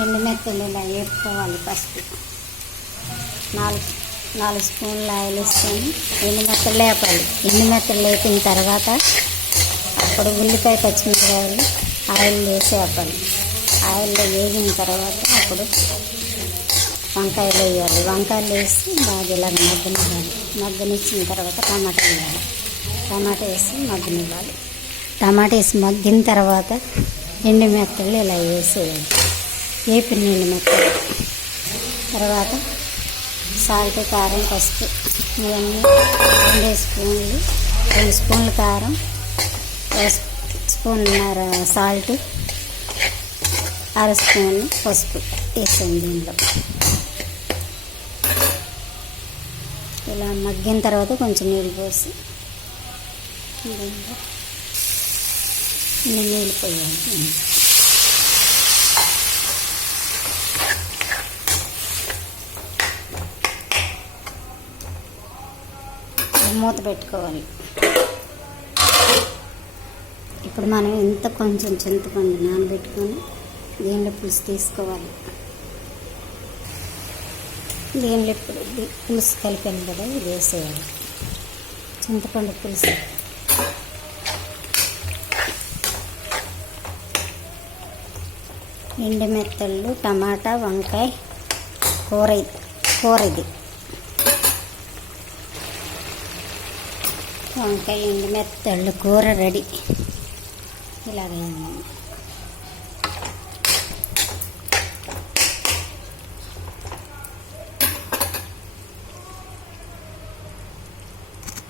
ఎండు మెత్తలు ఇలా వేపుకోవాలి. ఫస్ట్ 4 స్పూన్ల ఆయిల్ వేసుకొని ఎండు మెత్తలు లేపాలి. ఎండు మెత్తలు లేపిన తర్వాత అప్పుడు ఉల్లిపాయ పచ్చిమిరపకాయలు ఆయిల్ వేసి వేపాలి. ఆయిల్లో వేగిన తర్వాత అప్పుడు వంకాయలు వేయాలి. వంకాయలు వేసి బాగా ఇలాగ మగ్గనివ్వాలి. మగ్గనిచ్చిన తర్వాత టమాటా వేయాలి. టమాటా వేసి మగ్గనివ్వాలి. టమాటా వేసి మగ్గిన తర్వాత ఎండు మెత్తలు ఇలా వేసేయాలి. వేపిన ఎండు మెత్తలు తర్వాత సాల్ట్, కారం, పసుపు ఇవన్నీ 2 స్పూన్లు కారం, 1 స్పూన్నర సాల్ట్, 1/2 స్పూన్ పసుపు వేసాను దీనిలో. ఇలా మగ్గిన తర్వాత కొంచెం నీళ్ళు పోసి దీంట్లో నీళ్ళు పోయాలి. మూత పెట్టుకోవాలి. ఇప్పుడు మనం ఇంత కొంచెం చింతపండు నానబెట్టుకొని దీనిలో పులుసు తీసుకోవాలి. దీనిలో ఇప్పుడు పులుసు కలిపాను కదా, ఇది వేసేయాలి. చింతపండు పులుసు ఎండు మెత్తళ్ళు, టమాటా, వంకాయ కూర ఇది వంకాయ ఎండు మెత్తళ్ళు కూర రెడీ. ఇలాగే